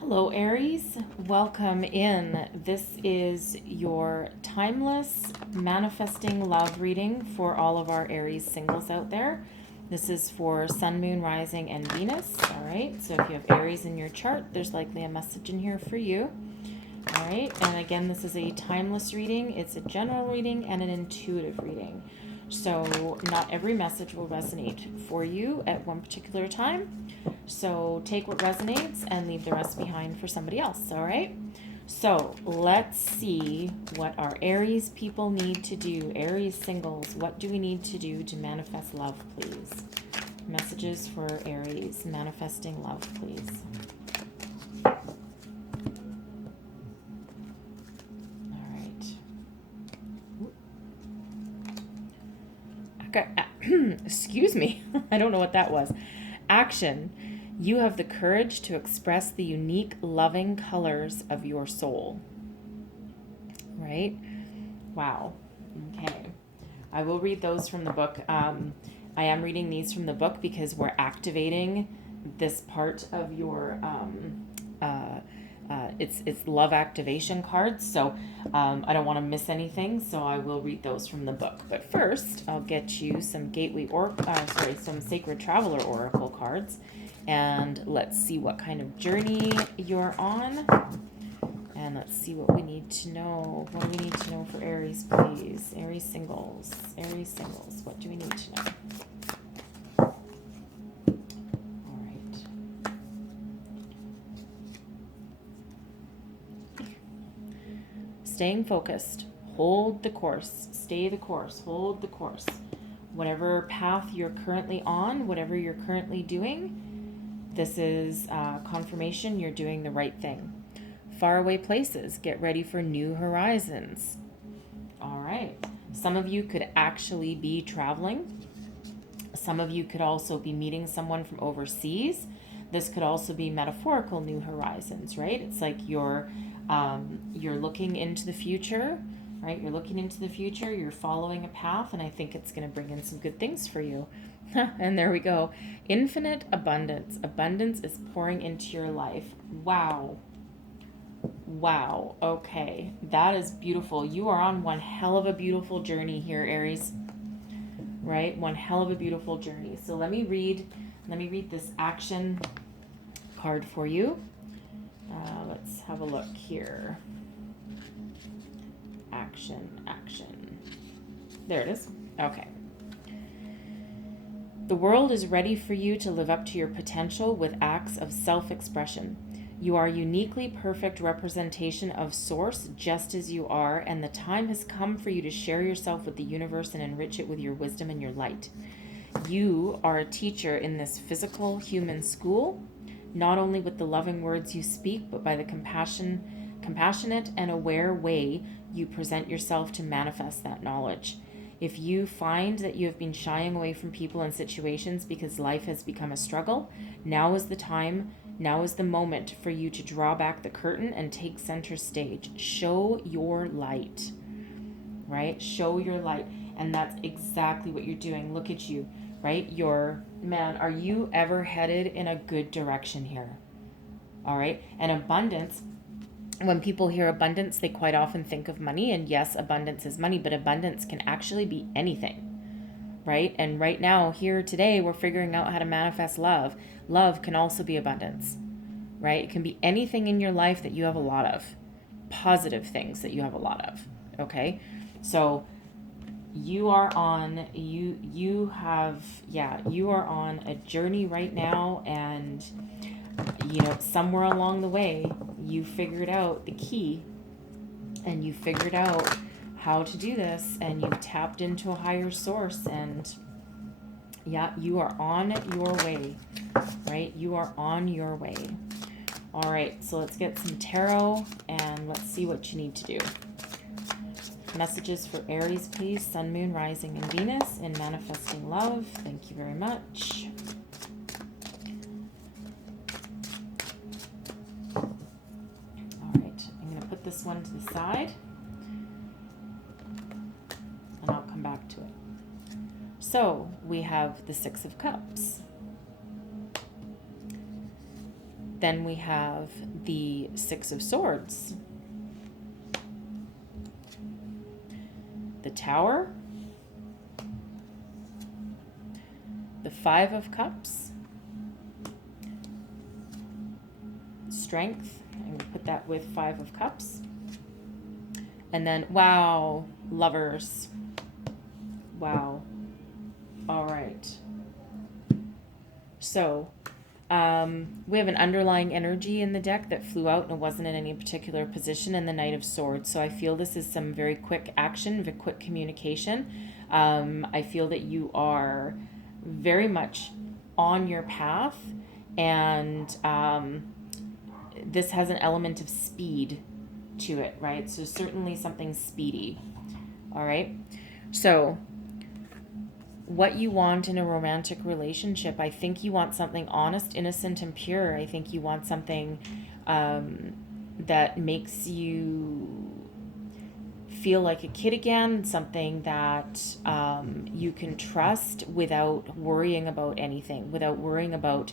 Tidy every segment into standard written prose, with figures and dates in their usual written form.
Hello, Aries. Welcome in. This is your timeless manifesting love reading for all of our Aries singles out there. This is for Sun, Moon, Rising, and Venus. All right. So if you have Aries in your chart, there's likely a message in here for you. All right. And again, this is a timeless reading. It's a general reading and an intuitive reading. So not every message will resonate for you at one particular time. So take what resonates and leave the rest behind for somebody else, all right? So let's see what our Aries people need to do. Aries singles, what do we need to do to manifest love, please? Messages for Aries, manifesting love, please. All right. Okay. Excuse me. I don't know what that was. Action. You have the courage to express the unique, loving colors of your soul. Right? Wow. Okay. I will read those from the book. I am reading these from the book because we're activating this part of your it's love activation cards. So I don't want to miss anything. So I will read those from the book. But first, I'll get you some some Sacred Traveler Oracle cards. And let's see what kind of journey you're on. And let's see what we need to know. What do we need to know for Aries, please? Aries singles. Aries singles. What do we need to know? All right. Staying focused. Hold the course. Stay the course. Hold the course. Whatever path you're currently on, whatever you're currently doing, this is confirmation you're doing the right thing. Faraway places, get ready for new horizons. All right. Some of you could actually be traveling. Some of you could also be meeting someone from overseas. This could also be metaphorical new horizons, right? It's like you're looking into the future, right? You're looking into the future, you're following a path, and I think it's going to bring in some good things for you. And there we go. Infinite abundance. Abundance is pouring into your life. Wow. Wow. Okay. That is beautiful. You are on one hell of a beautiful journey here, Aries. Right? One hell of a beautiful journey. So let me read this action card for you. Let's have a look here. Action. There it is. Okay. The world is ready for you to live up to your potential with acts of self-expression. You are a uniquely perfect representation of Source just as you are, and the time has come for you to share yourself with the universe and enrich it with your wisdom and your light. You are a teacher in this physical human school, not only with the loving words you speak, but by the compassionate and aware way you present yourself to manifest that knowledge. If you find that you have been shying away from people and situations because life has become a struggle, now is the time, now is the moment for you to draw back the curtain and take center stage. Show your light, right? Show your light. And that's exactly what you're doing. Look at you, right? Are you ever headed in a good direction here? All right. And abundance, when people hear abundance, they quite often think of money. And yes, abundance is money, but abundance can actually be anything, right? And right now, here today, we're figuring out how to manifest love. Love can also be abundance, right? It can be anything in your life that you have a lot of. Positive things that you have a lot of, okay? So you are on a journey right now, and somewhere along the way you figured out the key and you figured out how to do this, and you tapped into a higher source, and you are on your way, right? You are on your way. All right, so let's get some tarot and let's see what you need to do. Messages for Aries, please. Sun, Moon, Rising, and Venus in manifesting love. Thank you very much. All right, I'm going to put this one to the side and I'll come back to it. So we have the Six of Cups. Then we have the Six of Swords, the Tower, the Five of Cups, Strength. I'm going to put that with Five of Cups. And then, wow, Lovers. Wow. All right. So, we have an underlying energy in the deck that flew out and it wasn't in any particular position, in the Knight of Swords. So I feel this is some very quick action, very quick communication. I feel that you are very much on your path, and this has an element of speed to it, right? So certainly something speedy. All right. So what you want in a romantic relationship, I think you want something honest, innocent, and pure. I think you want something that makes you feel like a kid again, something that you can trust without worrying about anything, without worrying about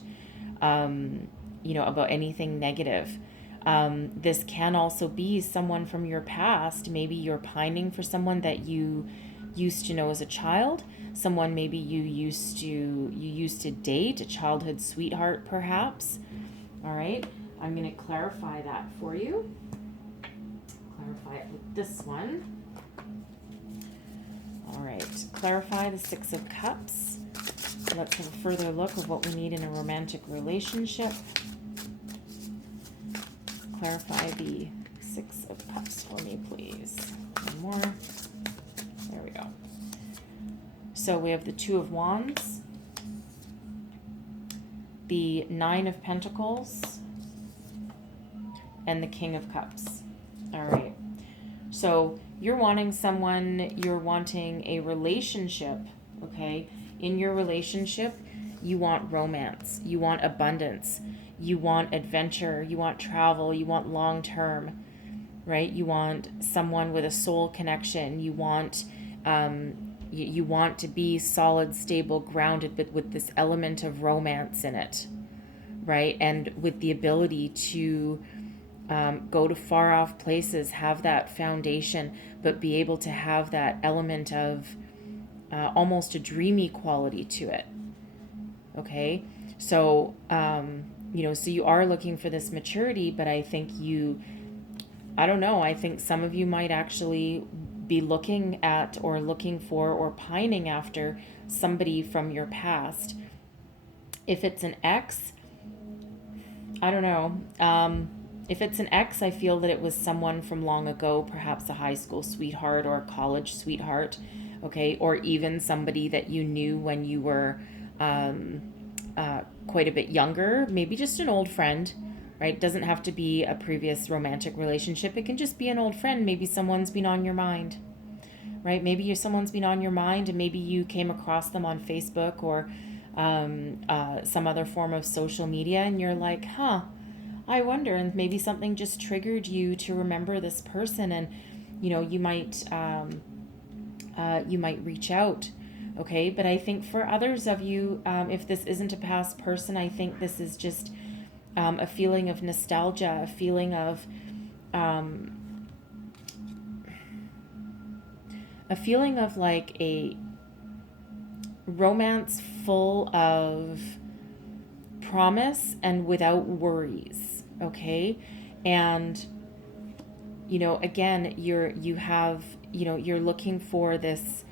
about anything negative. This can also be someone from your past. Maybe you're pining for someone that you used to know as a child, someone maybe you used to date, a childhood sweetheart perhaps. All right, I'm going to clarify that for you. Clarify it with this one. All right, clarify the Six of Cups. Let's have a further look of what we need in a romantic relationship. Clarify the Six of Cups for me, please. One more. There we go. So we have the Two of Wands, the Nine of Pentacles, and the King of Cups. All right. So you're wanting someone, you're wanting a relationship, okay? In your relationship, you want romance, you want abundance, you want adventure, you want travel, you want long-term, right? You want someone with a soul connection. You want you want to be solid, stable, grounded, but with this element of romance in it, right? And with the ability to go to far off places, have that foundation, but be able to have that element of almost a dreamy quality to it. Okay, so so you are looking for this maturity, but I think I think some of you might actually be looking at or looking for or pining after somebody from your past. If it's an ex, I don't know. If it's an ex, I feel that it was someone from long ago, perhaps a high school sweetheart or a college sweetheart, okay, or even somebody that you knew when you were quite a bit younger, maybe just an old friend, right? It doesn't have to be a previous romantic relationship. It can just be an old friend. Maybe someone's been on your mind, right? Maybe someone's been on your mind, and maybe you came across them on Facebook or some other form of social media, and you're like, I wonder, and maybe something just triggered you to remember this person, and you might reach out. Okay, but I think for others of you, if this isn't a past person, I think this is just a feeling of nostalgia, a feeling of like a romance full of promise and without worries. Okay, and again, you're looking for this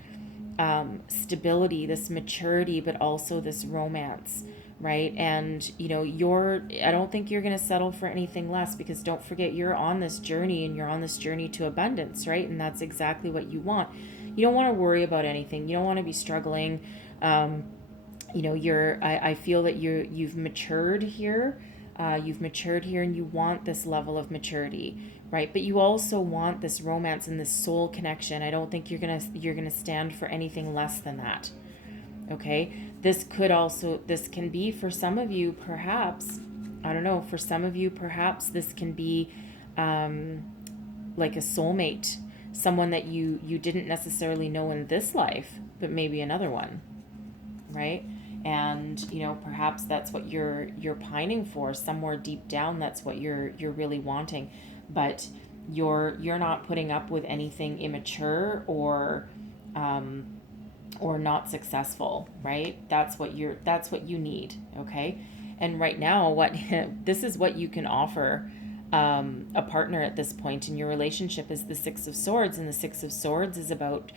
stability, this maturity, but also this romance, right? And I don't think you're going to settle for anything less, because don't forget, you're on this journey, and you're on this journey to abundance, right? And that's exactly what you want. You don't want to worry about anything. You don't want to be struggling. I feel that you've matured here. You've matured here, and you want this level of maturity, right? But you also want this romance and this soul connection. I don't think you're gonna stand for anything less than that. Okay, this can be for some of you, perhaps, I don't know, for some of you perhaps this can be like a soulmate, someone that you didn't necessarily know in this life, but maybe another one, right? And, you know, perhaps that's what you're pining for. Somewhere deep down, that's what you're really wanting. But you're not putting up with anything immature or not successful, right? That's what you need, okay? And right now, what this is what you can offer a partner at this point in your relationship is the Six of Swords, and the Six of Swords is about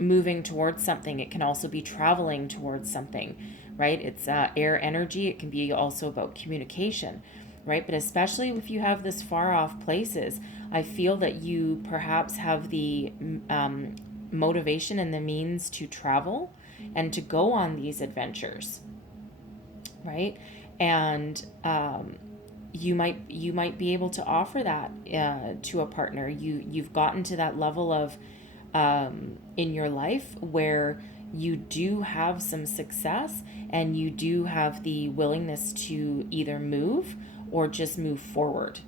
moving towards something. It can also be traveling towards something, right? It's air energy. It can be also about communication, right? But especially if you have this far off places, I feel that you perhaps have the motivation and the means to travel and to go on these adventures, right? And you might be able to offer that to a partner. You've gotten to that level of in your life where you do have some success and you do have the willingness to either move or just move forward,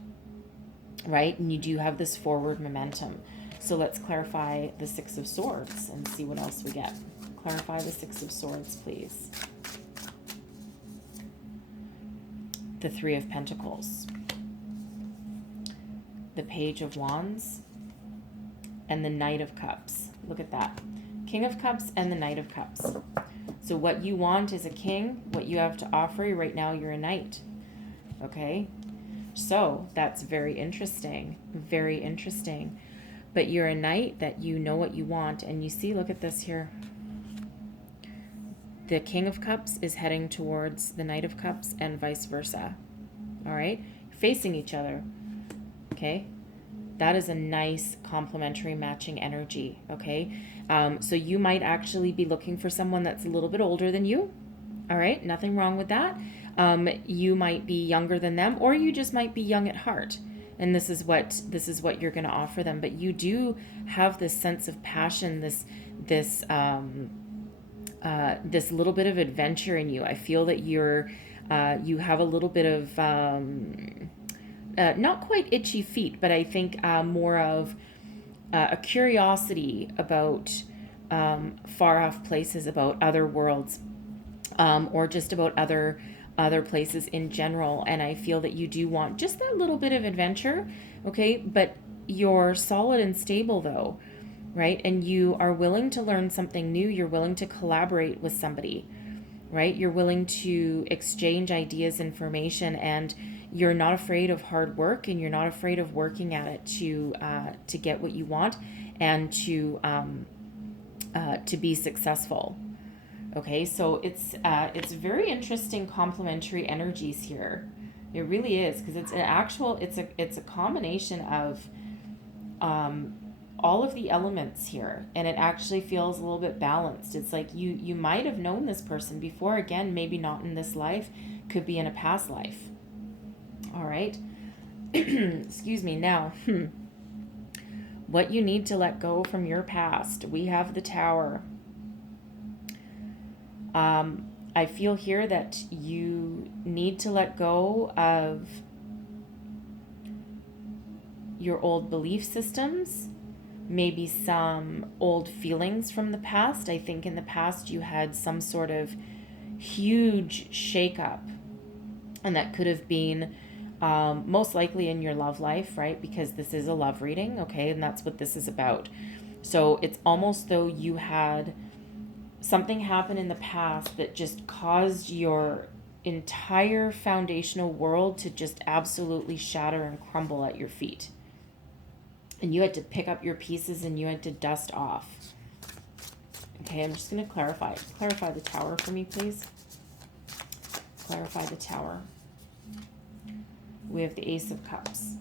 right? And you do have this forward momentum. So let's clarify the Six of Swords and see what else we get. Clarify the Six of Swords, please. The Three of Pentacles, the Page of Wands, and the Knight of Cups. Look at that. King of Cups and the Knight of Cups. So what you want is a king. What you have to offer right now, you're a knight. Okay? So that's very interesting. Very interesting. But you're a knight that you know what you want. And you see, look at this here. The King of Cups is heading towards the Knight of Cups and vice versa. All right? Facing each other. Okay? That is a nice complementary matching energy. Okay? So you might actually be looking for someone that's a little bit older than you. All right? Nothing wrong with that. You might be younger than them, or you just might be young at heart. And this is what you're going to offer them. But you do have this sense of passion, this little bit of adventure in you. I feel that you have a little bit of not quite itchy feet, but I think more of a curiosity about far off places, about other worlds, or just about other places in general. And I feel that you do want just that little bit of adventure, okay? But you're solid and stable though, right? And you are willing to learn something new. You're willing to collaborate with somebody, right? You're willing to exchange ideas, information, and you're not afraid of hard work, and you're not afraid of working at it to get what you want and to be successful. Okay, so it's very interesting complementary energies here. It really is, because it's a combination of all of the elements here, and it actually feels a little bit balanced. It's like you might have known this person before, again, maybe not in this life, could be in a past life. All right. Excuse me. Now, what you need to let go from your past. We have the Tower. I feel here that you need to let go of your old belief systems, maybe some old feelings from the past. I think in the past you had some sort of huge shakeup, and that could have been most likely in your love life, right? Because this is a love reading, okay? And that's what this is about. So it's almost though you had something happen in the past that just caused your entire foundational world to just absolutely shatter and crumble at your feet. And you had to pick up your pieces and you had to dust off. Okay, I'm just going to clarify. Clarify the Tower for me, please. Clarify the Tower. We have the Ace of Cups,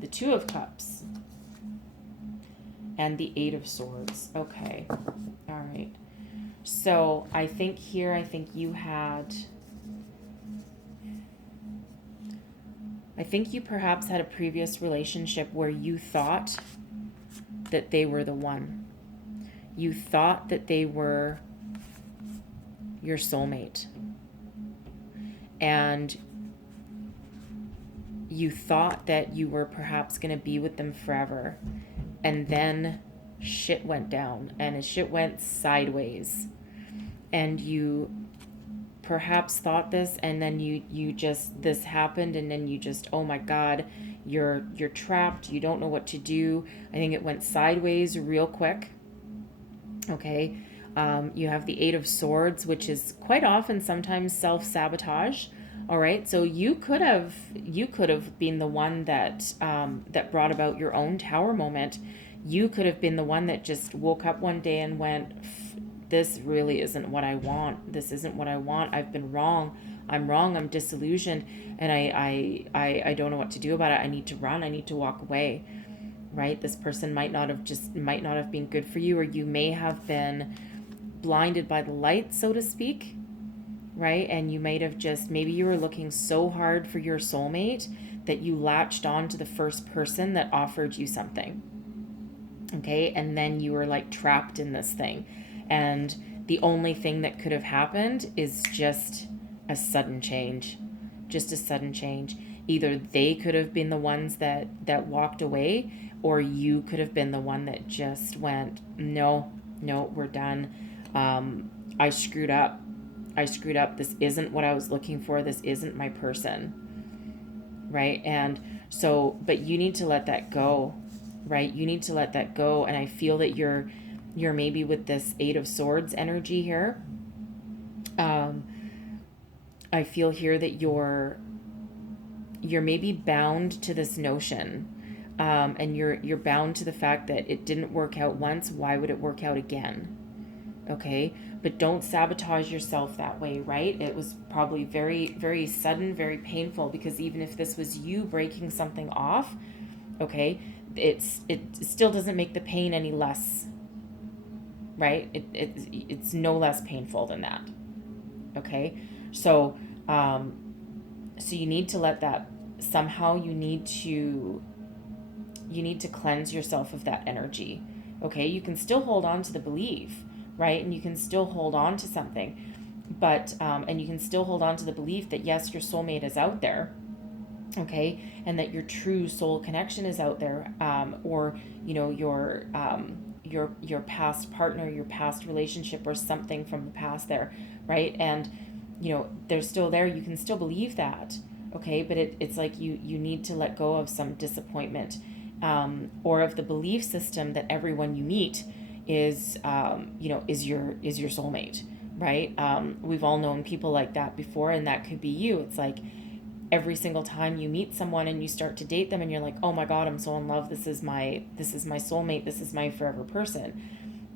the Two of Cups, and the Eight of Swords. Okay. All right. So I think you perhaps had a previous relationship where you thought that they were the one. You thought that they were your soulmate. And you thought that you were perhaps going to be with them forever. And then shit went down, and shit went sideways. and you perhaps thought this, and then you just, this happened, and then you just, oh my God, you're trapped, you don't know what to do. I think it went sideways real quick. Okay. You have the Eight of Swords, which is quite often sometimes self-sabotage. All right, so you could have been the one that that brought about your own tower moment. You could have been the one that just woke up one day and went, this really isn't what I want. This isn't what I want. I've been wrong. I'm wrong. I'm disillusioned, and I don't know what to do about it. I need to run. I need to walk away. Right? This person might not have been good for you, or you may have been blinded by the light, so to speak. Right? And you might have just, maybe you were looking so hard for your soulmate that you latched on to the first person that offered you something. Okay? And then you were like trapped in this thing. And the only thing that could have happened is just a sudden change. Just a sudden change. Either they could have been the ones that walked away, or you could have been the one that just went, no, we're done. I screwed up. This isn't what I was looking for. This isn't my person. Right? And so, but you need to let that go. Right? You need to let that go. And I feel that you're maybe with this Eight of Swords energy here. I feel here that you're maybe bound to this notion. And you're bound to the fact that it didn't work out once. Why would it work out again? Okay, but don't sabotage yourself that way, right? It was probably very, very sudden, very painful, because even if this was you breaking something off, okay, it still doesn't make the pain any less, right? It's no less painful than that. Okay, so you need to let that, somehow you need to cleanse yourself of that energy. Okay, you can still hold on to the belief, right? And you can still hold on to something, but and you can still hold on to the belief that yes, your soulmate is out there, okay, and that your true soul connection is out there, or you know, your past partner, your past relationship, or something from the past there, right? And you know, they're still there. You can still believe that, okay, but it's like you need to let go of some disappointment, or of the belief system that everyone you meet is is your soulmate, right? We've all known people like that before, and that could be you. It's like every single time you meet someone and you start to date them, and you're like, oh my God, I'm so in love. This is my soulmate. This is my forever person.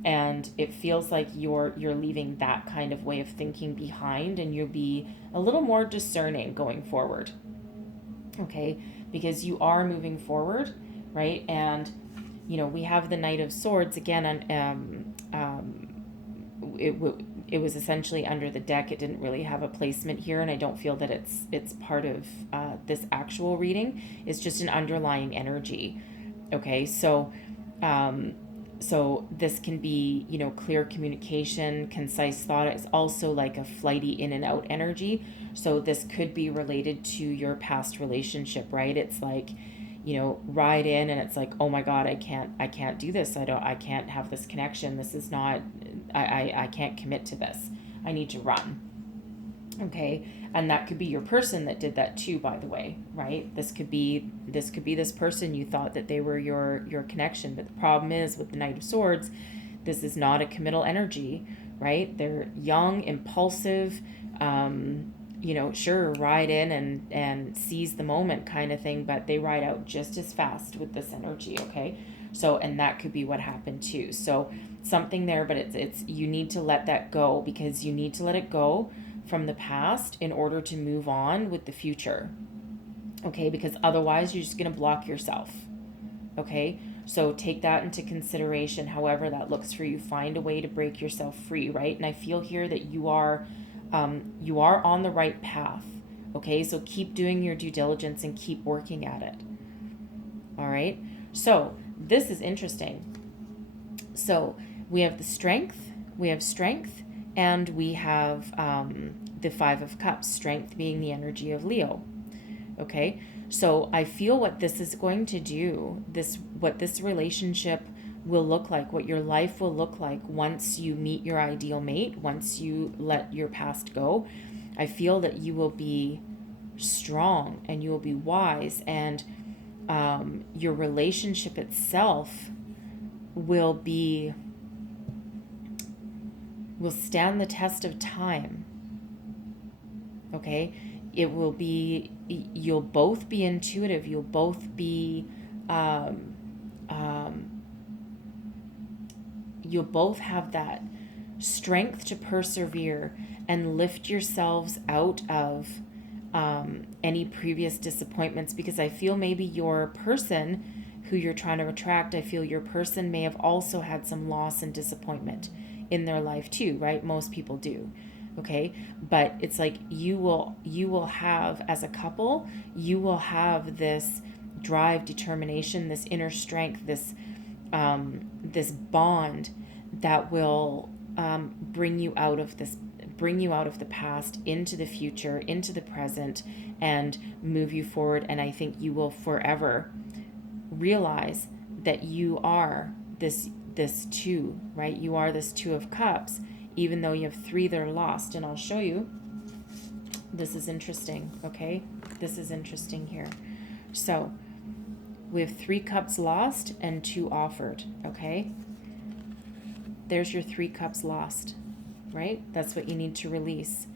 And it feels like you're leaving that kind of way of thinking behind, and you'll be a little more discerning going forward, okay? Because you are moving forward, right? And you know, we have the Knight of Swords again, and it was essentially under the deck. It didn't really have a placement here, and I don't feel that it's part of this actual reading. It's just an underlying energy. Okay, so this can be, you know, clear communication, concise thought. It's also like a flighty in and out energy. So this could be related to your past relationship, right? It's like, you know, ride in and it's like, oh my God, I can't do this. I can't have this connection. This is not, I can't commit to this. I need to run. Okay. And that could be your person that did that too, by the way, right? This could be this person. You thought that they were your connection, but the problem is with the Knight of Swords, this is not a committal energy, right? They're young, impulsive, you know, sure, ride in and seize the moment kind of thing, but they ride out just as fast with this energy, okay? So, and that could be what happened too. So something there, but it's you need to let that go, because you need to let it go from the past in order to move on with the future, okay? Because otherwise you're just going to block yourself, okay? So take that into consideration, however that looks for you. Find a way to break yourself free, right? And I feel here that you are on the right path, okay? So keep doing your due diligence and keep working at it, all right? So this is interesting. So we have the strength, and we have the Five of Cups, strength being the energy of Leo, okay? So I feel what this is going to do, what this relationship will look like, what your life will look like once you meet your ideal mate, once you let your past go. I feel that you will be strong and you will be wise, and your relationship itself will stand the test of time. Okay, it will be, you'll both be intuitive, you'll both be you'll both have that strength to persevere and lift yourselves out of any previous disappointments, because I feel maybe your person who you're trying to attract, I feel your person may have also had some loss and disappointment in their life too, right? Most people do. Okay, but it's like you will have, as a couple, you will have this drive, determination, this inner strength, this this bond that will bring you out of the past into the future, into the present, and move you forward. And I think you will forever realize that you are this two, right? You are this Two of Cups, even though you have three that are lost. And I'll show you. This is interesting, okay? This is interesting here. So we have 3 cups lost and 2 offered, okay? There's your 3 cups lost, right? That's what you need to release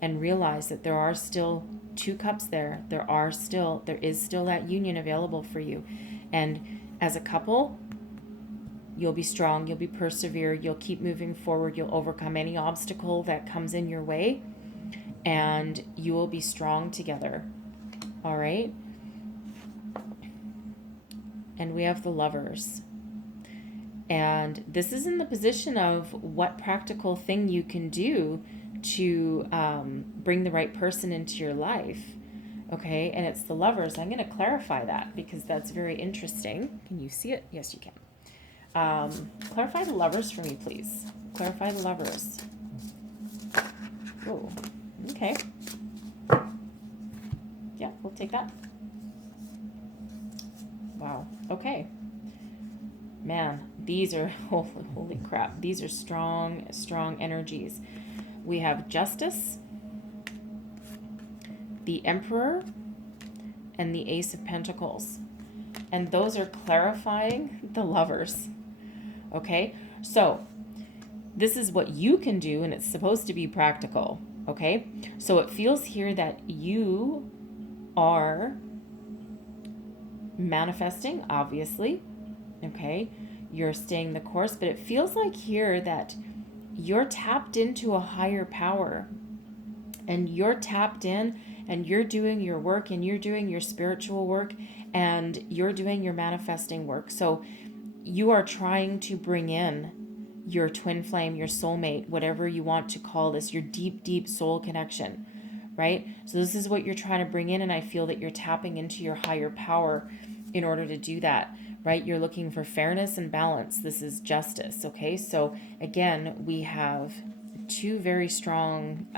and realize that there are still 2 cups there. There is still that union available for you. And as a couple, you'll be strong, you'll be persevere, you'll keep moving forward, you'll overcome any obstacle that comes in your way, and you will be strong together. All right? And we have the Lovers. And this is in the position of what practical thing you can do to bring the right person into your life. Okay, and it's the Lovers. I'm going to clarify that because that's very interesting. Can you see it? Yes, you can. Clarify the Lovers for me, please. Clarify the Lovers. Oh, okay. Yeah, we'll take that. Wow. Okay. Man, these are, holy crap. These are strong, strong energies. We have Justice, the Emperor, and the Ace of Pentacles. And those are clarifying the Lovers. Okay? So, this is what you can do, and it's supposed to be practical. Okay? So it feels here that you are manifesting, obviously. Okay? You're staying the course, but it feels like here that you're tapped into a higher power, and you're tapped in, and you're doing your work, and you're doing your spiritual work, and you're doing your manifesting work. So you are trying to bring in your twin flame, your soulmate, whatever you want to call this, your deep, deep soul connection, right? So this is what you're trying to bring in, and I feel that you're tapping into your higher power in order to do that, right? You're looking for fairness and balance. This is Justice, okay? So again, we have 2 very strong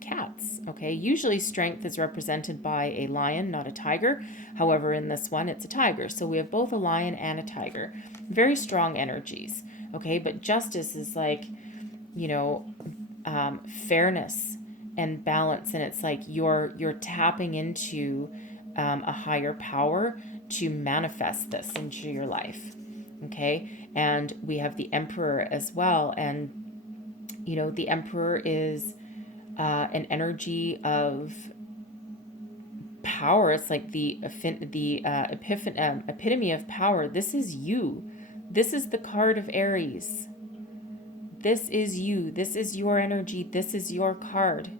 cats, okay? Usually strength is represented by a lion, not a tiger. However, in this one, it's a tiger. So we have both a lion and a tiger. Very strong energies, okay? But Justice is like, fairness and balance. And it's like you're tapping into a higher power to manifest this into your life, okay? And we have the Emperor as well. And the Emperor is an energy of power. It's like the epitome of power. This is you. This is the card of Aries. This is you. This is your energy. This is your card.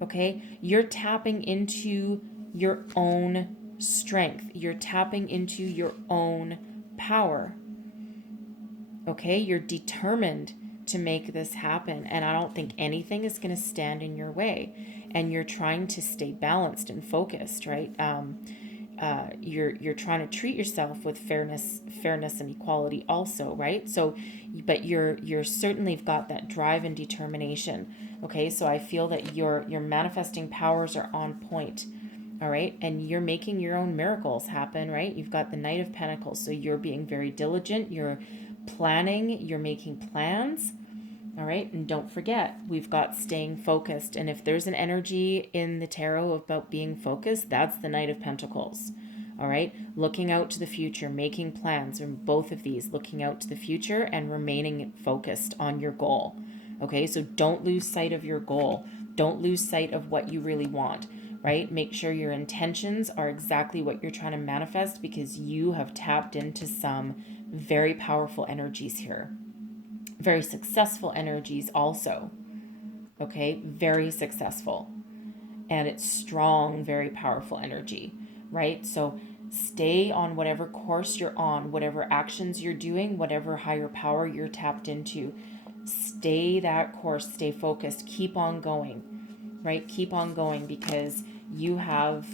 Okay? You're tapping into your own strength. You're tapping into your own power. Okay? You're determined to make this happen, and I don't think anything is going to stand in your way, and you're trying to stay balanced and focused, right? You're trying to treat yourself with fairness and equality also, right? So but you're certainly got that drive and determination. Okay, so I feel that your manifesting powers are on point. All right, and you're making your own miracles happen, right? You've got the Knight of Pentacles, so you're being very diligent, you're planning, you're making plans. All right. And don't forget, we've got staying focused. And if there's an energy in the tarot about being focused, that's the Knight of Pentacles. All right. Looking out to the future, making plans, or both of these, looking out to the future and remaining focused on your goal. Okay. So don't lose sight of your goal. Don't lose sight of what you really want, right? Make sure your intentions are exactly what you're trying to manifest, because you have tapped into some very powerful energies here. Very successful energies also. Okay, very successful. And it's strong, very powerful energy, right? So stay on whatever course you're on, whatever actions you're doing, whatever higher power you're tapped into. Stay that course, stay focused, keep on going, right? Keep on going, because you have,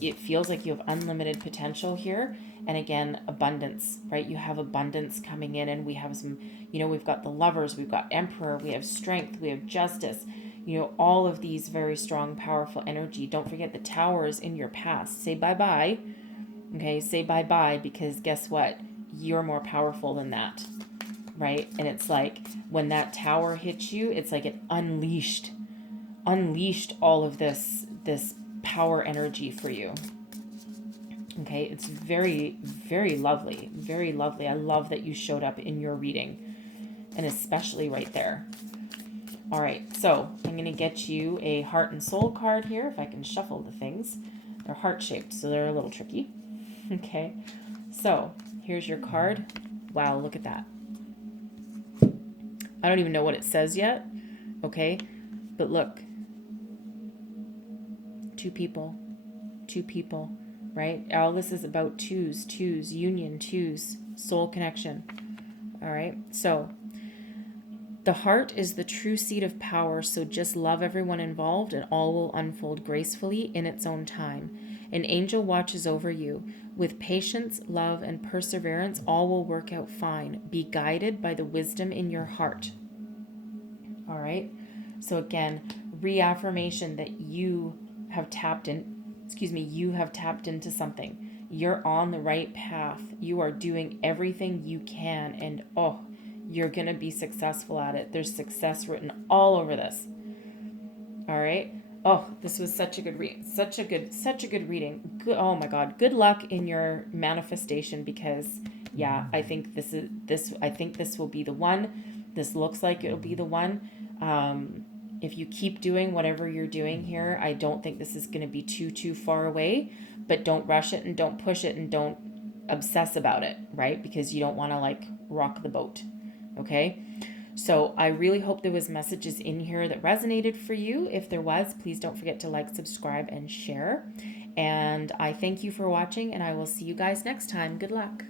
it feels like you have unlimited potential here. And again, abundance, right? You have abundance coming in, and we have some, we've got the Lovers, we've got Emperor, we have Strength, we have Justice, all of these very strong, powerful energy. Don't forget the Tower is in your past. Say bye-bye, okay? Say bye-bye, because guess what? You're more powerful than that, right? And it's like when that Tower hits you, it's like it unleashed all of this power energy for you. Okay, it's very, very lovely. Very lovely. I love that you showed up in your reading, and especially right there. All right, so I'm going to get you a Heart and Soul card here, if I can shuffle the things. They're heart-shaped, so they're a little tricky. Okay, so here's your card. Wow, look at that. I don't even know what it says yet, okay? But look. Two people, right? All this is about twos, union, twos, soul connection. All right, so the heart is the true seat of power, so just love everyone involved and all will unfold gracefully in its own time. An angel watches over you. With patience, love, and perseverance, all will work out fine. Be guided by the wisdom in your heart. All right, so again, reaffirmation that you have tapped into something. You're on the right path. You are doing everything you can, and you're going to be successful at it. There's success written all over this. All right. Oh, this was such a good reading. Such a good reading. Good. Oh my God. Good luck in your manifestation, because I think this will be the one. This looks like it'll be the one. If you keep doing whatever you're doing here, I don't think this is going to be too far away, but don't rush it and don't push it and don't obsess about it, right? Because you don't want to rock the boat. Okay. So I really hope there was messages in here that resonated for you. If there was, please don't forget to like, subscribe, and share. And I thank you for watching, and I will see you guys next time. Good luck.